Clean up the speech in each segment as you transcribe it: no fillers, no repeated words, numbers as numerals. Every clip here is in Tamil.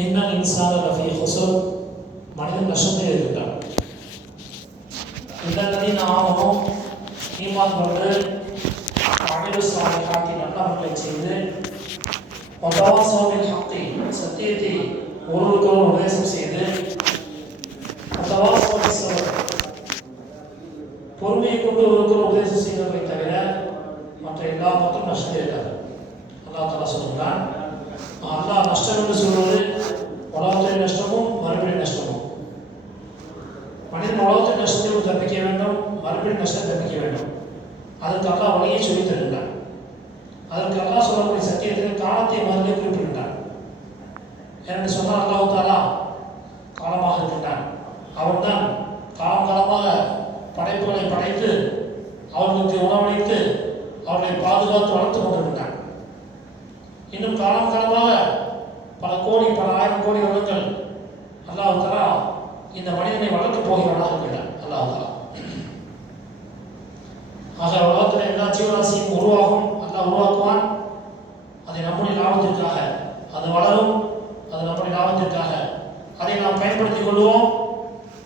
இன்னல் இன்சான லஃபீ ஹுஸ்ர், மனிதன் நஷ்டத்தில் இருக்கின்றான். இல்லல்லதீன ஆமனூ, ஈமான் கொண்டு அமீலு ஸாலிஹாத்தி, நல்லவர்களை செய்து, வதவாஸவ் பில் ஹக்கி, சத்தியத்தை ஒருவருக்கொருவர் உபதேசம் செய்து, வதவாஸவ் பிஸ் ஸப்ர், பொறுமையை கொண்டு ஒருவருக்கொருவர் உபதேசம் செய்தவர்களை தவிர மற்ற எல்லா மக்களும் நஷ்டத்தில் இருக்காது. அல்லாஹ் தஆலா சொல்கிறான், அல்லாஹ் நஷ்டம் என்று சொல்வது உலகத்தின் நஷ்டமும் மறுபடியும் நஷ்டமும். மனிதன் உலகத்தின் நஷ்டத்தில் தப்பிக்க வேண்டும், மறுபடியும் நஷ்டம் தப்பிக்க வேண்டும். அதற்கு அல்லாஹ் வழியை சொல்லித் தருகின்றான். அதற்கு அல்லாஹ் சொல்லக்கூடிய சத்தியத்தில் காலத்தை மறுபடியும் குறிப்பிடுகின்றான். என்று சொன்னால் அல்லாஹ் தஆலா காலமாக இருக்கின்றான். அவன்தான் காலம் காலமாக படைப்புகளை படைத்து அவர்களுக்கு உணவளித்து அவர்களை பாதுகாத்து வளர்த்து கொண்டிருக்கின்றான். இன்னும் காலம் காலமாக பல கோடி பல ஆயிரம் கோடி வருடங்கள் அல்லாஹ் தஆலா இந்த மனிதனை வளர்க்கப் போகிறானாக இருக்கிறான். அல்லாஹ் தஆலா ஆக உலகத்தில் எல்லா ஜீவராசியும் உருவாகும், அல்லாஹ் உருவாக்குவான். அதை நம்முடைய லாபத்திற்காக அது வளரும், அது நம்முடைய லாபத்திற்காக அதை நாம் பயன்படுத்திக் கொள்வோம்,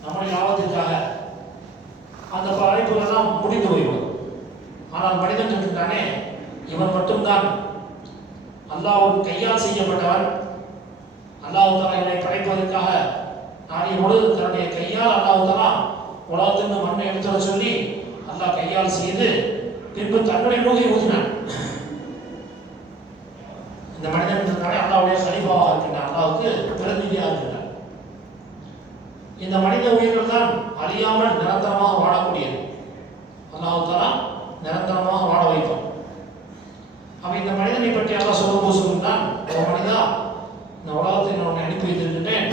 நம்முடைய லாபத்திற்காக. அந்த படைப்புகள் எல்லாம் முடிந்து போய்விடும். ஆனால் மனிதன் இருக்கின்றானே, இவன் மட்டும்தான் அல்லாஹ்வின் கையால் செய்யப்பட்டவன். அல்லாஹ் தஆலா இவனை படைப்பதற்காக நாடிய பொழுது தன்னுடைய கையால் அல்லாஹ் தஆலா உலகத்திலிருந்து மண்ணை எடுத்து வர சொல்லி அல்லாஹ் கையால் செய்து பின்பு தன்னுடைய ரூஹை ஊதினான். இந்த மனிதன் இருக்கின்றானே அல்லாஹ்வுடைய கலீஃபாவாக இருக்கின்றான், அல்லாஹ்வுக்கு பிரதிநிதியாக இருக்கின்றான். இந்த மனித உயிர்கள் தான் அழியாமல் நிரந்தரமாக வாழக்கூடியது. அல்லாஹ் தஆலா நிரந்தரமாக வாழ வைப்பான். அவன் இந்த மனிதனை பற்றி அல்லாஹ் சொல்லும்போது சொல்கிறான், ஒரு மனிதா, இந்த உலகத்தை நான் உன்னை அனுப்பி வைத்திருக்கின்றேன்,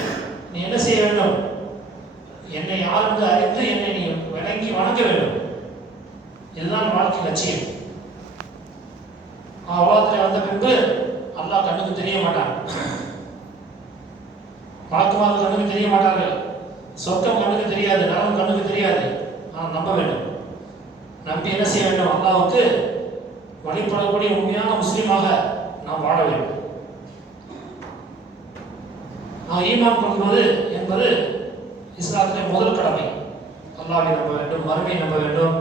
நீ என்ன செய்ய வேண்டும்? என்னை யார் என்று அறிந்து என்னை நீ வணங்கி வணங்க வேண்டும். இதுதான் வாழ்க்கை லட்சியம். உலகத்தில் வந்த பின்பு அல்லாஹ் கண்ணுக்கு தெரிய மாட்டான், வழக்கமாக கண்ணுக்கு தெரிய மாட்டார்கள், சொர்க்கம் கண்ணுக்கு தெரியாது, நரகம் கண்ணுக்கு தெரியாது. ஆனால் நம்ப வேண்டும். நம்பி என்ன செய்ய வேண்டும்? அல்லாஹ்வுக்கு வழிபடக்கூடிய உண்மையான முஸ்லீமாக நாம் வாழ வேண்டும். ஈமான் கொள்வது என்பது இஸ்லாத்திலே முதல் கடமை. அல்லாஹ்வை நம்ப வேண்டும், மறுமையை நம்ப வேண்டும்,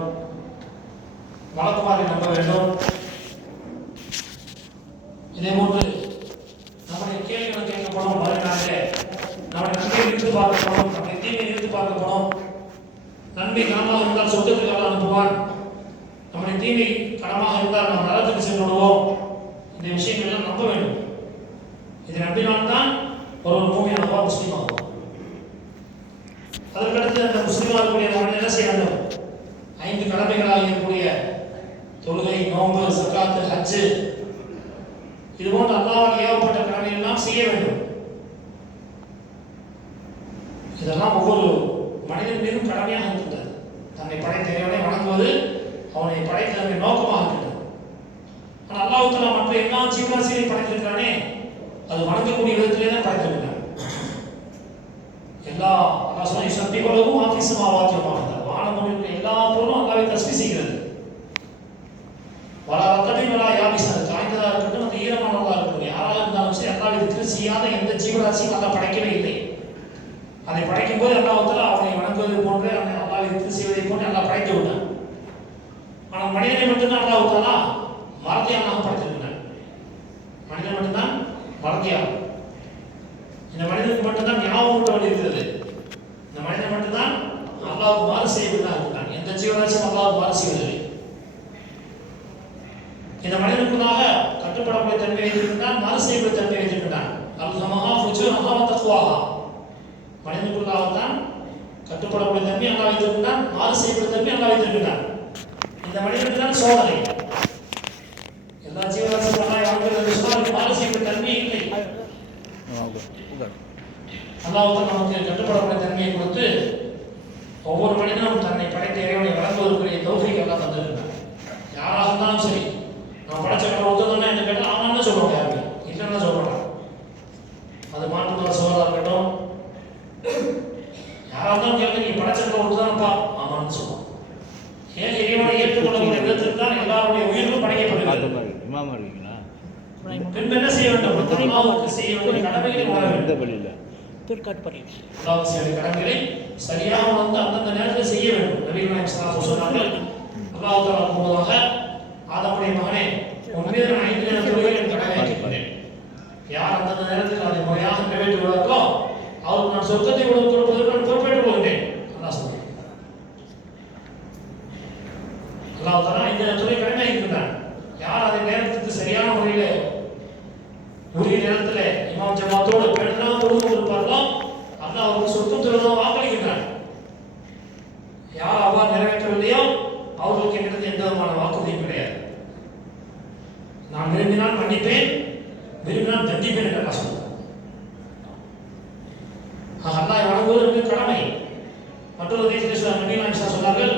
மலக்குமாரை நம்ப வேண்டும். இதே போன்று நம்முடைய கேள்விகள் கேட்கப்படும், மறுநாளிலே நம்முடைய நன்மையை இருந்து பார்க்கப்படும், நம்முடைய தீமையை இருந்து பார்க்கப்படும். நன்மை கனமாக இருந்தால் சொர்க்கத்துக்கு அல்லாஹ் அனுப்புவான், நம்முடைய தீமை கனமாக இருந்தால் நாம் நரகத்துக்கு சென்று விடுவோம். இந்த விஷயங்கள் எல்லாம் நம்ப வேண்டும். இதை நம்பினால்தான் ஒரு மூமினாக முஸ்லீம் ஆகும். அதற்கடுத்து அந்த முஸ்லீமாக இருக்கக்கூடிய மனிதன் என்ன செய்ய வேண்டும்? 5 கடமைகளாக இருக்கக்கூடிய தொழுகை, நோன்பு, ஸகாத், ஹஜ், இது போன்ற அல்லாஹ்வால் ஏவப்பட்ட கடமையெல்லாம் செய்ய வேண்டும். இதெல்லாம் ஒவ்வொரு மனிதன் மீதும் கடமையாக இருக்கின்றது. தன்னை படைத்த இறைவனை வணங்குவது அவனை படைத்ததனுடைய நோக்கமாக இருக்கின்றது. ஆனால் அல்லாஹ் தஆலா மற்ற எல்லா ஜீவராசிகளையும் படைத்திருக்கிறானே, அது வணங்கக்கூடிய விதத்திலே தான் படைத்திருக்கிறான். எல்லா அல்லாஹ் சொன்ன யுஸப்பிஹுலஹு மா ஃபிஸ் ஸமாவாத்தி வ மா ஃபில் அர்த், வானங்களில் இருக்கிற எல்லா பொருளும் அல்லாஹ்வை தஸ்பீஹ் செய்கிறது. வலா ரத்தபின் வலா யாபிஸன், காய்ந்ததாக இருக்கட்டும், அது ஈரமானதாக இருக்கட்டும், யாராக இருந்தாலும் சரி அல்லாஹ்வை திக்ர் செய்யாத எந்த ஜீவராசியும் அல்லாஹ் படைக்கவே இல்லை. அதை படைக்கும் போது அல்லாஹ் தஆலா அவனை வணங்குவது போன்று அல்லாஹ்வை திக்ர் செய்வதை போன்று அல்லாஹ் படைத்து விட்டான். ஆனால் மனிதனை மட்டும்தான் அல்லாஹ் தஆலா மறதியானாக படைத்திருக்கிறான். மனிதன் மட்டும்தான் மறதியான். இந்த மனிதனுக்கு மட்டும்தான் ஞாபகம் இருக்கிறது. இந்த மனிதன் மட்டும்தான் அல்லாஹ்வுக்கு மாறு செய்வதாக இருக்கிறான். எந்த ஜீவராசியும் அல்லாஹ்வுக்கு மாறு செய்வதில்லை. இந்த மனிதனுக்குள்ளாக கட்டுப்படக்கூடிய தன்மை வைத்திருக்கிறான், மாறு செய்யக்கூடிய தன்மை வைத்திருக்கிறான். அல்ஹமஹா ஃபுஜூரஹா வ தக்வாஹா, மனிதனுக்குள்ளாகத்தான் கட்டுப்படக்கூடிய தன்மை அல்லாஹ் வைத்திருக்கிறான், மாறு செய்யக்கூடிய தன்மை அல்லாஹ் வைத்திருக்கிறான். இந்த மனிதனுக்கு தான் சோதனை. எல்லா ஜீவராசியும் அல்லாஹ் யாருக்கு சொன்னால் மாறு செய்யக்கூடிய தன்மை இல்லை. அல்லாஹ் நமக்கு கட்டுப்படக்கூடிய தன்மையை கொடுத்து ஒவ்வொரு மனிதனும் தன்னை படைத்த இறைவனை வழங்குவதற்குரிய தௌஃபீக் அல்லாஹ் தந்திருக்கிறான். யாராக இருந்தாலும் சரி, நான் படைச்ச கடவுள் ஒருத்தர் என்ன கேட்டால் ஆமான்னு சொல்லுவாங்க, யாருமே இல்லைன்னா சொல்லுவாங்க. அது மாற்றுமத சோதராக இருக்கட்டும், யாராக இருந்தாலும் கேட்க, நீ படைச்ச கடவுள் ஒருத்தானப்பா, ஆமான்னு சொல்லுவாங்க. ஏன் இறைவனை ஏற்றுக்கொள்ளக்கூடிய விதத்தில் தான் எல்லாருடைய உயிர்களும் படைக்கப்படுகிறது. பின்பு என்ன செய்ய வேண்டும்? அல்லாஹ்வுக்கு செய்ய வேண்டிய கடமைகளை உணர வேண்டும். அல்லாஹ்வுக்கு செய்ய வேண்டிய கடமைகளை சரியாக வந்து அந்தந்த நேரத்தில் செய்ய வேண்டும். நபிகள் நாயகம் ஸல்லல்லாஹு அலைஹி வஸல்லம் சொன்னார்கள், அல்லாஹ் தஆலா கூறுவதாக, ஆதமுடைய மகனே, உன் மீது நான் 5 நேர தொழுகையை கடமையாக்கியிருக்கிறேன். யார் அந்தந்த நேரத்தில் அதை முறையாக நிறைவேற்றுகிறார்களோ அவருக்கு நான் சொர்க்கத்தை கொடுப்பதற்கு நான் பொறுப்பேற்றுக் கொள்கிறேன். அல்லாஹ் சொல்றான். அல்லாஹ் தஆலா 5 நேர தொழுகை கடமையாக்கியிருக்கிறான். யார் அதை நேரத்துக்கு சரியான முறையில் உரிய நேரத்தில் இமாம் ஜமாத்தோடு பெண்ணாக தொழுது கொண்டிருப்பார்களோ அல்லாஹ் அவருக்கு சொர்க்கம் தருவதாக வாக்களிக்கிறான். யார் அவ்வாறு நிறைவேற்றவில்லையோ அவர்களுக்கு என்னிடத்தில் எந்த விதமான வாக்குறுதியும் கிடையாது. நான் விரும்பினால் மன்னிப்பேன், விரும்பினால் தண்டிப்பேன் என்று அல்லாஹ் சொல்றான். அல்லாஹ் வணங்குவது கடமை. மற்றொரு ஹதீஸில் நபி நாயகம் சொன்னார்கள்,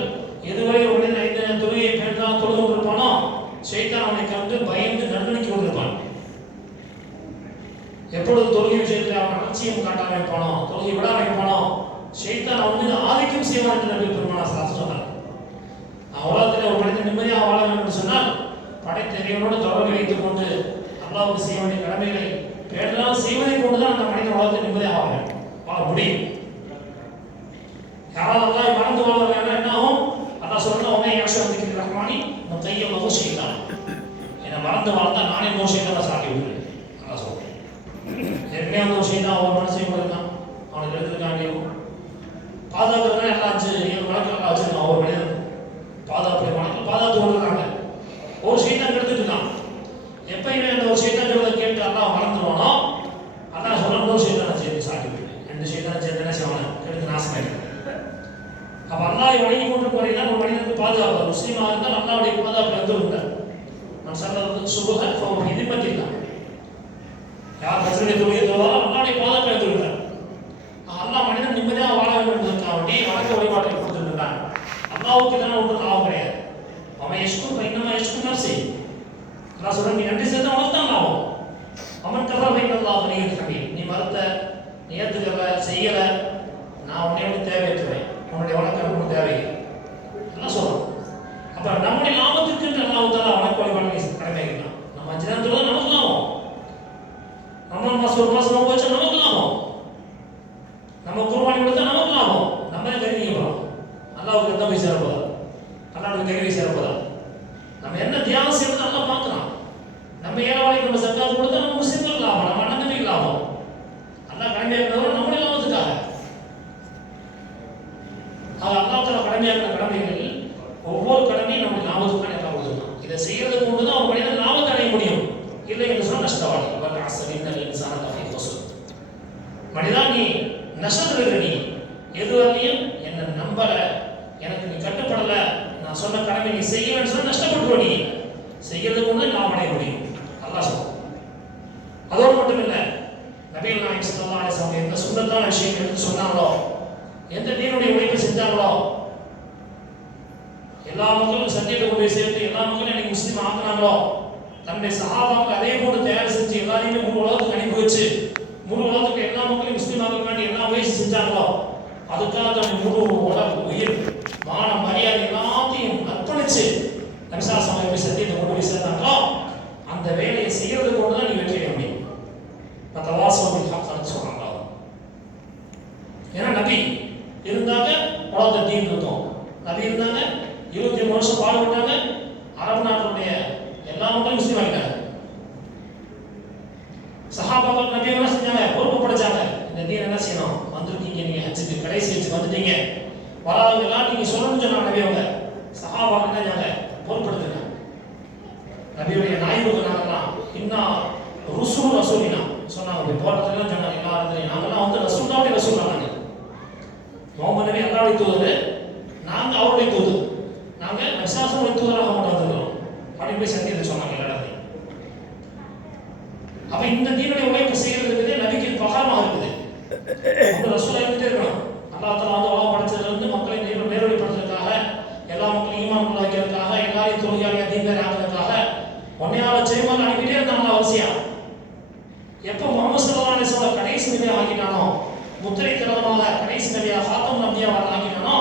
எதுவரை ஒரு மனிதன் 5 நேர தொழுகையை பெண்ணாக தொழுது கொண்டிருப்பானோ ஷைத்தான் அவனை கண்டு பயந்து நடுநடுங்கி கொண்டிருப்பான். எப்பொழுது தொழுகை விஷயத்தில் அவன் அலட்சியம் காட்ட வைப்பானோ, தொழுகை விட வைப்பானோ, ஷைத்தான் அவன் மீது ஆதிக்கம் செய்வான் என்று நபி பெருமானார் ஸல்லல்லாஹு அலைஹி வஸல்லம் சொன்னார். உலகத்தில் ஒரு மனிதன் நிம்மதியாக வாழ வேண்டும் என்று சொன்னால் படைத்த இறைவனோடு தொடர்பு வைத்துக் கொண்டு அல்லாஹ்வுக்கு செய்ய வேண்டிய கடமைகளை பேரெல்லாம் செய்வதை கொண்டுதான் அந்த மனிதன் உலகத்தில் நிம்மதியாக வாழ முடியும். யாராவது அல்லாஹ் மறந்து வாழ்வார்கள் என்ன ஆகும்? அல்லாஹ் சொல்றான், உன்னை யாஷம் ரஹ்மானி கையை ஷைத்தான், என்னை மறந்து வாழ்ந்தா நானே ஷைத்தானை சாட்டி விடுறேன். அல்லாஹ் சொல்றேன். ஏற்கனவே அந்த ஷைத்தான் அவன் மனசை கொடுத்தான், அவனுக்கு எடுத்துருக்காண்டியும் பாதுகாப்பு எல்லாம் 5-7 வழக்கு எல்லாம் வச்சிருக்கான். ஒவ்வொரு மனிதன் பாதுகாப்பு வழக்கு பாதுகாத்து கொண்டிருக்காங்க. ஒரு ஷைத்தான் எடுத்துட்டு இருக்கான். எப்பயுமே அந்த ஒரு ஷைத்தான் சொல்றதை கேட்டு அல்லாஹ் மறந்துடுவானோ அல்லாஹ் சொல்றான், இன்னொரு ஷைத்தானை சேர்த்து சாட்டி விடுறேன். 2 ஷைத்தானை சேர்த்து என்ன செய்வாங்க? எடுத்து நாசமாயிடுறாங்க. அப்ப அல்லாஹ்வை வணங்கி கொண்டு போறீங்கன்னா ஒரு மனிதனுக்கு பாதுகாப்பு. முஸ்லீமாக இருந்தால் அல்லாஹ்வுடைய பாதுகாப்பு வந்துருங்க. நான் சொல்றது சுபஹ ஃபஹுவ ஃபீ திம்மத்தில்லாஹ். யார் ஃபஜ்ருடைய தொழுகை தொழுவாரோ அல்லாஹ்வுடைய பாதுகாப்பு வந்துருங்க. அல்லாஹ் மனிதன் நிம்மதியாக வாழ வேண்டும் என்பதற்காக வேண்டி வணக்க வழிபாட்டை கொடுத்துருக்கான். அல்லாஹ்வுக்கு தானே ஒன்றும் லாபம் கிடையாது. அவன் யஷ்குர் ஃபைன்னமா யஷ்குர் நஃப்ஸி. அல்லாஹ் சொல்றான், நீ நன்றி செலுத்த உனக்கு தான் லாபம். அவன் கஃபர ஃபைன்னல்லாஹு கனிய்யுன் ஹமீத். நீ மறுத்த, நீ ஏத்துக்கல, செய்யல, நான் உன்னை விட்டு தேவையற்றுவேன், உன்னுடைய வணக்கம் உனக்கு தேவை எல்லாம் சொல்றோம். அப்ப நம்முடைய லாபத்திற்கு அல்லாஹ் தஆலா வணக்க வழிபாட்டை கடமையாக்கிட்டான். நம்ம 5 நேரம் தொழுதா நமக்கு லாபம். ரமலான் மாசம் ஒரு மாசம் நோன்பு வச்சா நமக்கு லாபம். நம்ம குர்பானி கொடுத்தா நமக்கு லாபம். நம்ம கருவிங்க போறோம். அல்லாஹ்வுக்கு எந்த போய் சேரப்போதா? அல்லாஹ்வுக்கு கருவி சேரப்போதா? நம்ம என்ன தியாகம் செய்யறது அல்லாஹ் பார்க்கறான். நம்ம ஏழைகளுக்கு நம்ம சக்காத் கொடுத்தா நம்ம முஸ்லிம்களுக்கு லாபம், நம்ம அண்ணனுக்கு லாபம். அல்லாஹ் கடமையாக்குறவர் நம்முடைய லாபத்துக்காக. அல்லாஹ் தஆலா கடமையாக்கிற கடமைகள் ஒவ்வொரு கடமையும் நம்முடைய லாபத்துக்கான எல்லாம் கொடுத்துருக்கான். இதை செய்யறது கொண்டு தான் ஒரு மனிதன் லாபத்தை அடைய முடியும். இல்லை என்று சொன்னால் நஷ்டவாளி. வல் அஸ்ரி இன்னல் இன்சான லஃபீ குஸ்ர். மனிதா, நீ நஷ்டத்தில் இருக்க. நீ எதுவரையும் என்னை நம்பல, எனக்கு நீ கட்டுப்படல, நான் சொன்ன கடமை நீ செய்யலன்னு சொன்னால் நஷ்டப்பட்டுருவ. நீ செய்யறது கொண்டு லாபம் அடைய முடியும். அல்லாஹ் சொல்றான். அதோடு மட்டும் இல்லை, நபிகள் நாயகம் ஸல்லல்லாஹு அலைஹி வஸல்லம் எந்த சுன்னத்தான விஷயம் எடுத்து சொன்னாங்களோ, எந்த தீனுடைய உழைப்பை செஞ்சாங்களோ, எல்லா மக்களும் சத்தியத்தை கொண்டு போய் சேர்த்து எல்லா மக்களும் எனக்கு முஸ்லீம் ஆக்குனாங்களோ, தன்னுடைய சஹாபாக்கள் அதே போன்று தயார் செஞ்சு எல்லாரையுமே முழு உலகத்துக்கு அனுப்பி வச்சு முழு உலகத்துக்கு எல்லா மக்களையும் முஸ்லீம் ஆக்கிறதுக்காண்டி எல்லா முயற்சி செஞ்சாங்களோ, அதுக்காக தன்னுடைய முழு உலகம், உயிர், மான, மரியாதை எல்லாத்தையும் அர்ப்பணிச்சு நபி ஸல்லல்லாஹு அலைஹி வஸல்லம் சத்தியத்தை கொண்டு போய் சேர்த்தாங்களோ, அந்த வேலையை செய்யறது கொண்டு தான் நீ வெற்றி அடைய முடியும். தவாஸவ் பில் ஹக் சொல்றாங்க. ஏன்னா நபி இருந்தாங்க, உலகத்தை தீன் இருக்கும். நபி இருந்தாங்க, 23 வருஷம் பாடுபட்டாங்க, அரபு நாட்டினுடைய எல்லா மக்களும் முஸ்லீம் ஆகிட்டாங்க. சஹாபாக்கள் நபி என்ன செஞ்சாங்க? பொறுப்பு படைச்சாங்க. இந்த தீன் என்ன செய்யணும்? வந்திருக்கீங்க, நீங்க ஹஜ்ஜுக்கு கடைசி ஹஜ்ஜுக்கு வந்துட்டீங்க, வராதவங்க எல்லாம் நீங்க சொல்லணும்னு சொன்னாங்க நபி. அவங்க சஹாபாக்கள் என்ன செஞ்சாங்க? பொறுப்படுத்துங்க. நபியுடைய நாய்வுக்கு நாங்கெல்லாம் இன்னா ருசூல் ரசூலினா சொன்னாங்க. போராட்டத்துல சொன்னாங்க, எல்லா இடத்துலையும் நாங்கெல்லாம் வந்து ரசூலுடைய ரசூல் நாங்க. முகமது நபி அல்லாஹ்வுடைய தூதர், நாங்க அவருடைய தூதர், நாங்க விசுவாசமுடைய தூதராக கொண்டு வந்திருக்கிறோம் அப்படின்னு போய் சத்தியத்தை சொன்னாங்க எல்லா இடத்துலையும். அப்ப இந்த தீனுடைய உழைப்பு செய்யறதுக்கு நபிக்கு பகரமாக இருக்குது. அவங்க ரசூலா இருந்துட்டே இருக்கணும். அல்லாஹ் தஆலா வந்து உலகம் படைச்சதுல இருந்து மக்களை நேர்வழிப்படுத்துறதுக்காக, எல்லா மக்களையும் ஈமான் கொள்ள வைக்கிறதுக்காக, எல்லாரையும் தொழுகையாளியா தீன்தாரி ஆக்குறதுக்காக ஒன்னையால ஜெயமாக அனுப்பிட்டே இருந்தாங்க வரிசையா. எப்போ முஹம்மது ஸல்லல்லாஹு அலைஹி வஸல்லம் கடைசி நபியா ஆக்கிட்டானோ, முத்திரை திறமாக கடைசி நபியா ஃபாத்திமா நபியாவா ஆக்கிட்டானோ,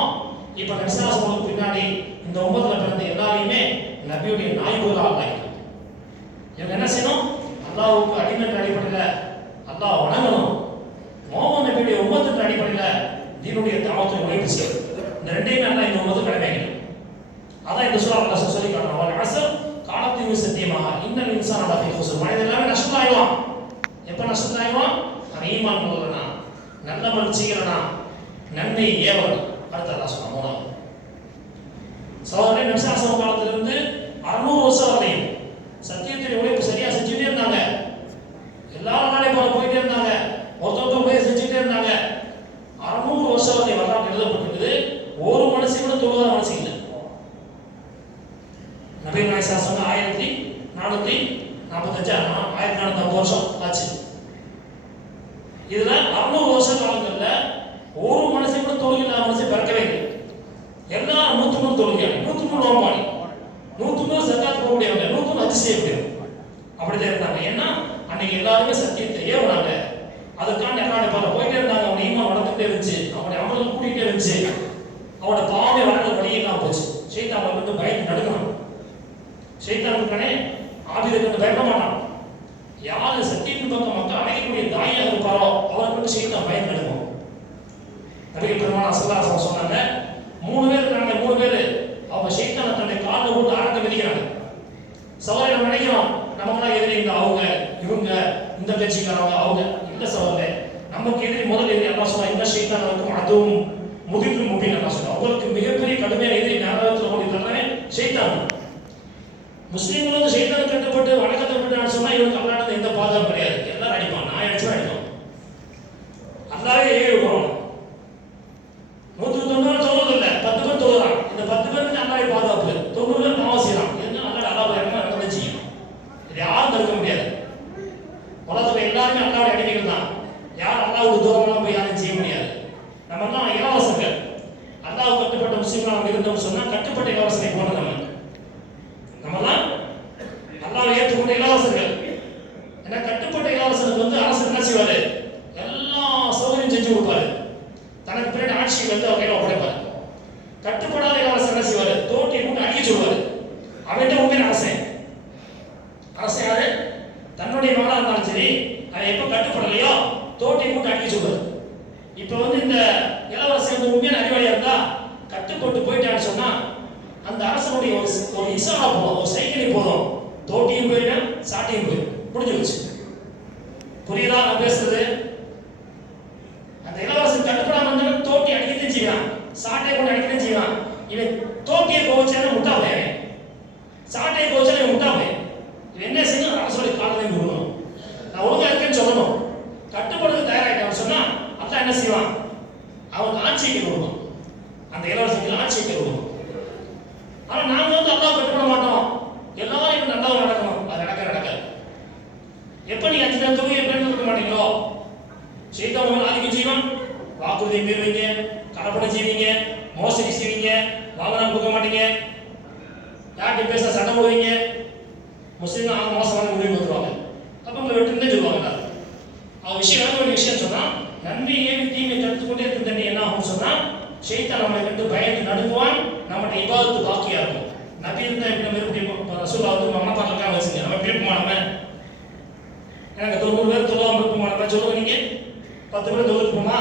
இப்ப நபி ஸல்லல்லாஹு அலைஹி வஸல்லம் பின்னாடி இந்த உம்மத்துல பிறந்த எல்லாரையுமே நபியுடைய நாய்புகளா ஆக்கிட்டாங்க. இவங்க என்ன செய்யணும்? அல்லாஹ்வுக்கு அடிமைன்ற அடிப்படையில் அல்லாஹ் வணங்கணும். முஹம்மது நபியுடைய உம்மத்தின் அடிப்படையில் தீனுடைய தாவத்தை உழைப்பு செய்யும். இந்த ரெண்டையுமே அல்லாஹ் இந்த உம்மத்துக்கு கடமையாக்கணும். அதான் இந்த சூரா அல்லாஹ் சொல்லி காட்டுறான். வல் அஸ்ர் காலத்தின் சத்தியமாக இன்னல் இன்சான லஃபீ குஸ்ர். மனிதன் எல்லாமே நஷ்டத்தில் ஆயிடுவான். எப்போ நஷ்டத்தில் ஆயிடுவான்? அவன் ஈமான் கொள்ளலனா, நல்லமல் செய்யலனா, நன்மை ஏவலனா. அடுத்த அல்லாஹ் சொன்னான் மூணாவது. சகோதரனே, நபி ஸல்லல்லாஹு அலைஹி வஸல்லம் காலத்திலிருந்து 600 வருஷம் வரையும் சத்தியத்தின் உழைப்பு சரியா செஞ்சுட்டே இருந்தாங்க. எல்லாரும் நாளை போல போயிட்டே இருந்தாங்க. ஒருத்தர் போய் செஞ்சுட்டே இருந்தாங்க. 600 வருஷம் வரை வரலாற்று எழுதப்பட்டிருக்குது. ஒரு மனுஷன் கூட தொழுகிற மனுஷன் இல்லை. நபி நாயகம் ஸல்லல்லாஹு அலைஹி வஸல்லம் 1450 வருஷம் ஆச்சு. இதுல 600 வருஷ காலங்கள்ல ஒரு மனுஷன் கூட தொழுகை இல்லாத மனுஷன் பிறக்கவே இல்லை. எல்லாரும் 100 தொழுகை, 100 நோம்பாளி, 100 ஜகாத் போகக்கூடியவங்க, 100 ஹஜ் செய்யக்கூடியவங்க, அப்படிதான் இருந்தாங்க. ஏன்னா அன்னைக்கு எல்லாருமே சத்தியத்தை ஏவுனாங்க. அதுக்காண்டி எல்லாரும் போல போயிட்டே இருந்தாங்க. அவங்க ஈமான் வளர்ந்துட்டே இருந்துச்சு, அவங்களுடைய அமல்கள் கூட்டிகிட்டே இருந்துச்சு, அவங்களோட பாவமே வளர்ந்த வழியெல்லாம் போச்சு. ஷைத்தான் அவங்களை வந்து பயந்து நடுக்கணும். ஷைத்தானுக்கானே ஆபிதற்கு பயப்பட மாட்டான். யாரு சத்தியத்தின் பக்கம் மக்கள் அடையக்கூடிய தாயாக இருப்பாரோ அவரை கொண்டு ஷைத்தான் பயந்து நடுக்கும். நபிகள் பெருமானார் ஸல்லல்லாஹு அலைஹி வஸல்லம் சொன்னாங்க, 3 பேர் இருக்காங்க. 3 பேர் அவங்க ஷைத்தானை தன்னுடைய காலில் போட்டு ஆரம்ப விதிக்கிறாங்க. சவாலை நம்ம நினைக்கிறோம் நமக்குலாம் எதிரி இந்த அவங்க இவங்க இந்த கட்சிக்காரவங்க அவங்க இல்ல சவாலே. நமக்கு எதிரி முதல் எதிரி அல்லாஹ் சொன்னா இந்த ஷைத்தான் இருக்கும் அதுவும் முதிர்வு முபின் அல்லாஹ் சொன்னா அவங்களுக்கு மிகப்பெரிய கடுமையான எதிரி நரகத்தில் ஓடி தர்றவே ஷைத்தான். முஸ்லீம்கள் வந்து ஷைத்தான் கட்டப்பட்டு வணக்கத்தை விட்டு சொன்னா இவனுக்கு அல்லாஹ்ட்ட எந்த பாதுகாப்பு கிடையாது. எல்லாரும் அடிப்பான், நான் அடிச்சா அடிப்பான். அல்லாஹ்வே ஏவுவான். 190 தொழுவது இல்லை, 10 பேர் தொழுறான். இந்த 10 பேருக்கு அல்லாஹ்வே பாதுகாப்பு, 90 பேர் பாவம் செய்யறான். இதுன்னு அல்லாஹ் இறங்க செய்யும். இது யாரும் தடுக்க முடியாது. உலகத்துல எல்லாருமே அல்லாஹ்வுடைய அடிமைகள் தான். யார் அல்லாஹ்வுக்கு தூரமாக போய் யாரும் செய்ய முடியாது. நம்ம எல்லாம் இலவசங்கள். அல்லாஹ் கட்டுப்பட்ட முஸ்லீம்கள் நம்ம இருந்தோம்னு சொன்னா கட்டுப்பட்ட இலவசனை போல நம்மலாம் அல்லாஹ்வை ஏற்றுக்கொண்ட இலவசங்கள். ஏன்னா கட்டுப்பட்ட இலவசனுக்கு வந்து அரசு என்ன செய்வாரு? எல்லா சௌகரியம் செஞ்சு கொடுப்பாரு. தனக்கு பின்னாடி ஆட்சியை வந்து அவர் கையில் ஒப்படைப்பார். கட்டுப்படாத இலவசம் என்ன செய்வாரு? தோட்டியை போட்டு அடிக்க சொல்வாரு. அவன் தான் உண்மையான அரசன். அரசன் யாரு? தன்னுடைய மகளாக இருந்தாலும் சரி, அவன் எப்போ கட்டுப்படலையோ தோட்டியை போட்டு அடிக்க சொல்வாரு. இப்போ வந்து இந்த இளவரசன் வந்து உண்மையான அறிவாளியா இருந்தா கட்டுப்பட்டு போயிட்டான்னு சொன்னா அந்த அரசனுடைய ஒரு இசாரா போதும், ஒரு சைக்கிளை போதும், தோட்டியும் போயிடும் சாட்டையும் போயிடும், முடிஞ்சு வச்சு. புரியுதா நான் பேசுறது? அந்த இளவரசன் கட்டுப்படாம இருந்தாலும் தோட்டி அடிக்கத்தான் செய்வான், சாட்டையை கொண்டு அடிக்கத்தான் செய்வான். இவன் தோட்டியை போவச்சாலும் முட்டா போய், சாட்டையை போவச்சாலும் இவன் முட்டா போய். இவன் என்ன செய்யணும்? அரசோடைய காலத்தையும் கொடுக்கணும். நான் ஒழுங்கா இருக்கேன்னு சொல்லணும். கட்டுப்படுறது தயாராகிட்டான்னு சொன்னா அதான் என்ன செய்வான்? அவனுக்கு ஆட்சியை கொடுக்கணும். அந்த இளவரசனுக்கு ஆட்சியை கொடுக்கணும். ஆனா நாங்க வந்து அல்லாஹ் கட்டுப்பட மாட்டோம். எல்லாரும் இப்ப நல்லா நடக்கணும். அது நடக்காது. எப்ப நீங்க 5 பேர் தொழுகை எப்படி இருக்க மாட்டீங்களோ ஷைத்தான் ஆதிக்கம் செய்வான். வாக்குறுதி மீறுவீங்க, கலப்படம் செய்வீங்க, மோசடி செய்வீங்க, வாங்கினா கொடுக்க மாட்டீங்க, யார்கிட்ட பேச சண்டை போடுவீங்க. முஸ்லீம் அவங்க மோசமான முடிவு வந்துருவாங்க. அப்ப உங்களை வெட்டுன்னு சொல்லுவாங்க. அவங்க விஷயம் வேற ஒரு விஷயம் சொன்னா நன்மை ஏவி தீமை தடுத்து கொண்டே இருக்க என்ன ஆகும் சொன்னா ஷைத்தான் நம்மளை கண்டு பயந்து நடுங்குவான். நம்மகிட்ட இபாதத்து பாக்கியா இருக்கும். நபி இருந்தா எப்படி நம்ம எப்படி ரசூலா வந்து மனப்பாக்கா வச்சுங்க நம்ம எப்படி இருப்போமா? நம்ம எனக்கு 90 பேர் தொழுவாம இருப்போமா? நம்ம சொல்லுவோம். நீங்க 10 பேர் தொழுதுப்போமா?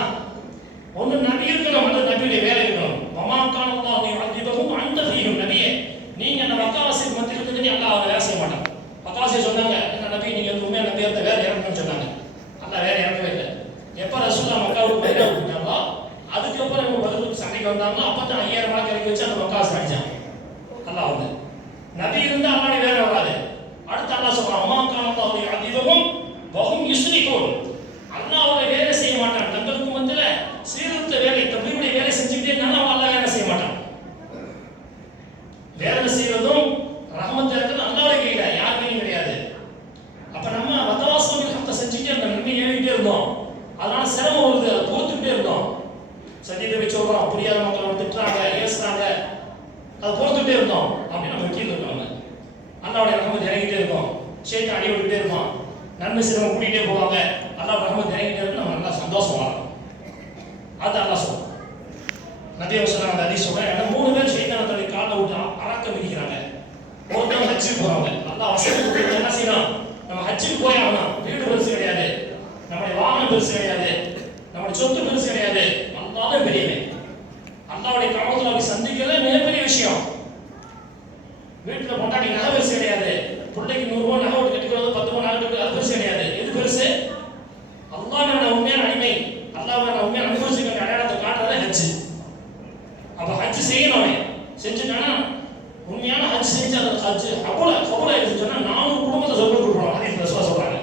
ஒன்று நபி இருக்கணும், அந்த நபியுடைய வேலை இருக்கணும். மமாக்கான அதிபமும் அந்த செய்யும் நபியே நீங்க அந்த மக்காவாசி மத்தியில் இருந்து அல்லா அவரை வேலை செய்ய மாட்டாங்க. மக்காவாசியை சொன்னாங்க என்ன நபி நீங்க வந்து உண்மையான நபியை வேலை இறக்கணும்னு சொன்னாங்க. அல்லா வேலை இறக்கவே இல்லை. எப்ப ரசூலா மக்காவுக்கு பயிர விட்டாங்களோ அதுக்கப்புறம் இவங்க பதிலுக்கு சண்டைக்கு வந்தாங்களோ அப்பதான் 5000 மணி கழிக்க வச்சு அந்த மக்காவாசி அடிச்சாங்க. அல்லா வந்து நபி இருந்தா அல்லாடைய வேலை வராது. அடுத்து அல்லா சொல்றான் மமாக்கான அதிபமும் வகும் யுஸ்ரிகூன். அல்லாஹ் அவரை வேலை செய்ய மாட்டான். தங்களுக்கு மத்தியில சீர்திருத்த வேலை தபியுடைய வேலை செஞ்சுக்கிட்டே இருந்தாலும் அவன் அல்லாஹ் வேலை செய்ய மாட்டான். வேலை செய்வதும் ரஹமத் இருக்கிறது அல்லாஹ்வுடைய கையில, யார் கையிலும் கிடையாது. அப்ப நம்ம வதவாசம் ஹத்த செஞ்சுக்கிட்டே இருந்தோம், நன்மை ஏறிக்கிட்டே இருந்தோம். அதனால சிரமம் வருது, அதை பொறுத்துக்கிட்டே இருந்தோம். சத்தியத்தை வச்சு சொல்றோம், புரியாத மக்களை திட்டுறாங்க, ஏசுறாங்க, அதை பொறுத்துக்கிட்டே இருந்தோம். அப்படின்னு நம்ம கீழே இருக்கோம். அல்லாஹ்வுடைய ரஹமத் இறங்கிட்டே இருக்கும், ஷைத்தான் அடி விட்டுட்டே இருப்பான், நன்மை சிரமம் கூட்டிகிட்டே போவாங்க. அல்லாஹ் ரஹமத் இறங்கிட்டே இருக்கு, நம்ம நல்லா சந்தோஷம் வாழணும். அது அல்லாஹ் சொல்றோம். நபியை சொன்னாங்க அந்த ஹதீஸ் சொல்றேன். 3 பேர் ஷைத்தானத்துடைய காலில் விட்டு அரக்க மிதிக்கிறாங்க. ஒருத்தவங்க ஹஜ்ஜுக்கு போறாங்க. அல்லாஹ் வசதி என்ன செய்யணும்? நம்ம ஹஜ்ஜுக்கு போய் ஆகணும். வீடு பெருசு கிடையாது, நம்முடைய வாகனம் பெருசு கிடையாது, நம்முடைய சொத்து பெருசு கிடையாது. அல்லாஹ் பெரியவன். அல்லாஹ்வுடைய காவல்துறை சந்திக்கிறதே மிகப்பெரிய விஷயம். வீட்டில் கொண்டாடி நகை பெருசு கிடையாது, பிள்ளைக்கு 100 ரூபாய் நகை விட்டு கட்டிக்கிறது, 10 ரூபாய் நகை கட்டுறது, அது பெருசு கிடையாது. எது பெருசு? அல்லாஹ்வோட உண்மையான அடிமை, அல்லாஹ்வோட உண்மையான அனுபவிச்சுக்கிற அடையாளத்தை காட்டுறதே ஹஜ். அப்ப ஹஜ் செய்யணும். செஞ்சுட்டானா உண்மையான ஹஜ் செஞ்சு அந்த ஹஜ் கபூல் ஆயிடுச்சு சொன்னா 4 குடும்பத்தை சொர்க்கத்துக்கு போகலாம். ஹதீஸ்ல ரசூலுல்லாஹ் சொல்றாங்க.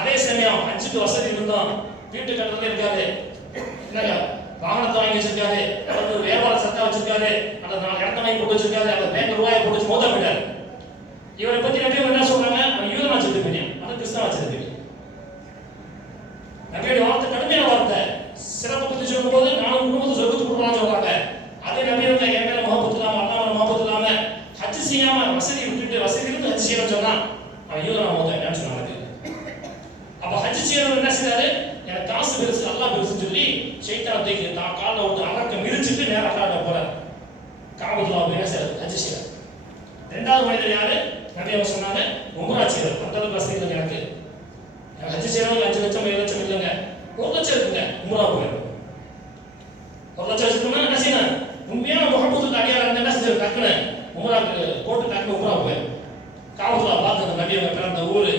அதே சமயம் ஹஜ்ஜுக்கு வசதி இருந்தோம், வீட்டு கட்டுறதே இருக்காது, என்னங்க வாகனத்தை வாங்கி வச்சிருக்காரு, அல்லது வியாபார சட்டா வச்சிருக்காரு, அல்லது 4 இடத்த வாங்கி போட்டு வச்சிருக்காரு, அல்லது பேங்க் ரூபாயை போட்டு மோத போயிட்டாரு. இவரை பத்தி நபி என்ன சொல்றாங்க? அவன் யூதனா வச்சிருக்கீங்க, அது கிறிஸ்தவ வச்சிருக்கீங்க. நபியோட வார்த்தை கடுமையான வார்த்தை. சிறப்பு பத்தி சொல்லும் போது 4 குடும்பத்தை சொர்க்கத்துக்கு போகலாம் சொல்றாங்க. அதே நபி வந்து என் மேல முகப்பத்து இல்லாம, அல்லாஹ் முகப்பத்து இல்லாம ஹஜ் செய்யாம வசதி விட்டுட்டு வசதி இருந்து ஹஜ் செய்யணும்னு சொன்னா அவன் யூதனா மோத என்னன்னு சொன்னாங்க. அப்ப ஹஜ் செய்யறவர் என்ன செய்யறாரு? எனக்கு காசு பெருசு, அல்லாஹ் பெருசுன்னு சொல்லி ஷைத்தான் தூக்கி தான் காலில் விட்டு அறக்க மிதிச்சுட்டு நேரம் அல்லாஹ் போறார். காபத்துல்லாஹ் போய் என்ன செய்யறாரு? ஹஜ் செய்யறாரு. 2வது மனிதர் யாரு? நபி அவங்க சொன்னாங்க, உம்ரா செய்யறாரு. அந்த அளவுக்கு வசதி இல்லைங்க எனக்கு. ஹஜ் செய்யறவங்க 5 லட்சம் 7 லட்சம் இல்லைங்க, 1 லட்சம் இருக்குங்க. உம்ரா போயிடும். 1 லட்சம் வச்சுக்கணும்னா என்ன செய்யணும்? உண்மையான முகப்பத்துக்கு அடியார் இருந்தா என்ன செய்யணும்? டக்குன்னு உம்ராக்கு போட்டு டக்குன்னு உம்ரா போயிடும். காபத்துல்லாஹ் பார்த்து நபி அவங்க பிறந்த ஊரு,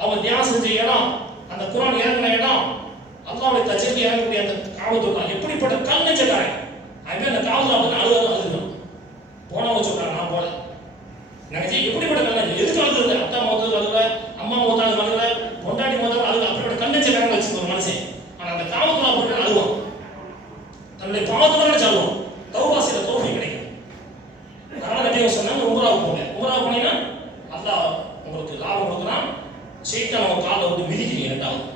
அவங்க தியானம் செஞ்ச இடம், அந்த குர்ஆன் இறங்கின இடம், அல்லாஹ்வுடைய தஜல்லி இறங்கக்கூடிய அந்த காபத்துல்லாஹ் எப்படிப்பட்ட கல் நெஞ்சக்காரன். அவன் அந்த காபத்துல்லாஹ் பார்த்து அழுகணும். போனவங்க சொல்றாங்க, நான் போல நினைச்சு எப்படிப்பட்ட கல் நெஞ்சு, எதுக்கு அழுகுறது? அத்தா மோதல் அழுகல, அம்மா மோதால் அழுகல, பொண்டாட்டி மோதால் அழுகல, அப்படிப்பட்ட கல் நெஞ்சக்காரன் வச்சுக்க ஒரு மனுஷன். ஆனா அந்த காபத்துல்லாஹ் போட்டு அழுவோம், தன்னுடைய பாவத்தோட சொல்லுவோம், தௌபா செய்ய தௌஃபீக் கிடைக்கும். அதனால நபி சொன்னாங்க, உம்ராவுக்கு போங்க. உம்ராவுக்கு போனீங்கன்னா அல்லாஹ் உங்களுக்கு லாபம் கொடுக்குறான். ஷைத்தான் அவங்க காலில் வந்து மிதிக்கிறீங்க. 2வது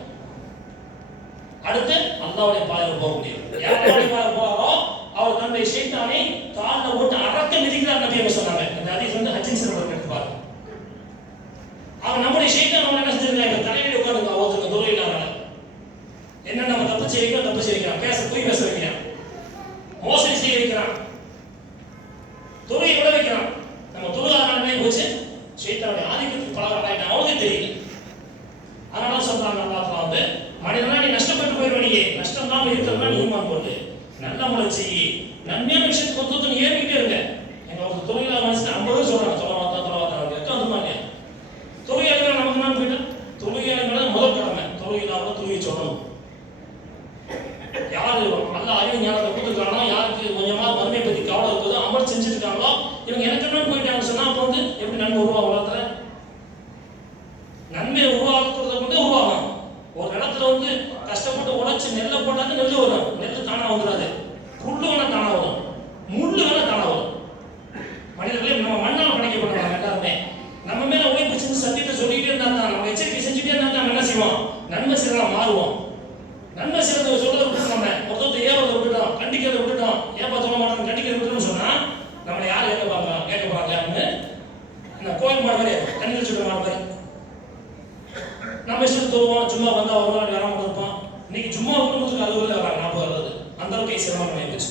அடுத்து அல்லாஹ்வுடைய பாதையில் போக முடியும். யார் அல்லாஹ்வுடைய பாதையில் போறாரோ அவர் தன்னுடைய ஷைத்தானை காலில் போட்டு அறக்க மிதிக்கிறார். நபி அவங்க சொன்னாங்க. இந்த ஹதீஸ் வந்து ஹஜ்ஜின் சிறப்பு எடுத்து பாருங்க. அவன் நம்முடைய ஷைத்தான் அவன் என்ன செஞ்சிருக்காங்க? தலையில உட்கார்ந்து ஒருத்தருக்கு துறை இல்லாம என்ன நம்ம தப்பு செய்யறோம், பொய் பேச வைக்கிறான், மோசடி செய்ய வைக்கிறான், துறையை விட வைக்கிறான். நம்ம துறையாளர்களே போச்சு ஷைத்தானுடைய ஆதிக்கத்துக்கு பலராயிட்டான். அவனுக்கு தெரியல. அதனால சொல்றாங்க அல்லாஹ் வந்து, மனிதனா நீ நஷ்டப்பட்டு போயிடுவீங்க, நஷ்டம் தான் இருக்கிறதா நீ ஈமான் கொண்டு நல்ல முயற்சி, நன்மையான விஷயத்துக்கு ஒத்துத்து ஏறிக்கிட்டே இருங்க. எங்க ஒரு தொழிலாளர் மனுஷன் 50 சொல்றாங்க, தொலைவாத்தான் எட்டாந்துமாங்க தொழிலாளர்கள் நமக்கு தான் போயிட்டு தொழிலாளர்கள் முதல் கடமை தொழிலாளர் தொழிலை சொல்லணும். யாரு நல்ல அறிவு ஞானத்தை கொடுத்துருக்காங்களோ, யாருக்கு கொஞ்சமா மறுமை பத்தி கவலை இருக்குதோ, அமல் செஞ்சுருக்காங்களோ, இவங்க எனக்கு என்ன போயிட்டாங்க சொன்னா அப்போ வந்து எப்படி நன்மை உருவாக உலகத்துல நன்மை உருவாக்குறத கொண்டு உருவாகும். ஒரு இடத்துல வந்து கஷ்டப்பட்டு உழைச்சு நெல்லை போட்டாலும் நெல் வரும். நெல் தானா வந்துடாது, புல்லு வேணா தானா வரும், முள்ளு வேணா தானா வரும். மனிதர்களே நம்ம மண்ணால் படைக்கப்படுறாங்க. எல்லாருமே நம்ம மேல உழைப்பு செஞ்சு சத்தியத்தை சொல்லிக்கிட்டே இருந்தா தான், நம்ம எச்சரிக்கை செஞ்சுட்டே இருந்தா தான் என்ன செய்வோம்? நன்மை செய்யறா மாறுவோம். நன்மை செய்யறத சொல்றத விட்டு நம்ம ஒருத்தர் ஏறதை விட்டுட்டோம், கண்டிக்கிறத விட்டுட்டோம், ஏப்பா சொல்ல மாட்டோம் கண்டிக்கிறத விட்டுன்னு சொன்னா நம்மளை யார் கேட்க போறாங்க அப்படின்னு இந்த கோயில் மாடு மாதிரி தண்ணி சொல்ற மாதிரி நம்ம இஷ்டம் தருவோம். சும்மா வந்தா ஒரு நாள் வராமல் இருப்போம். இன்னைக்கு சும்மா குடும்பத்துக்கு 60 வராங்க, 40 வருது. அந்த அளவுக்கு சிரமம் ஆயிடுச்சு.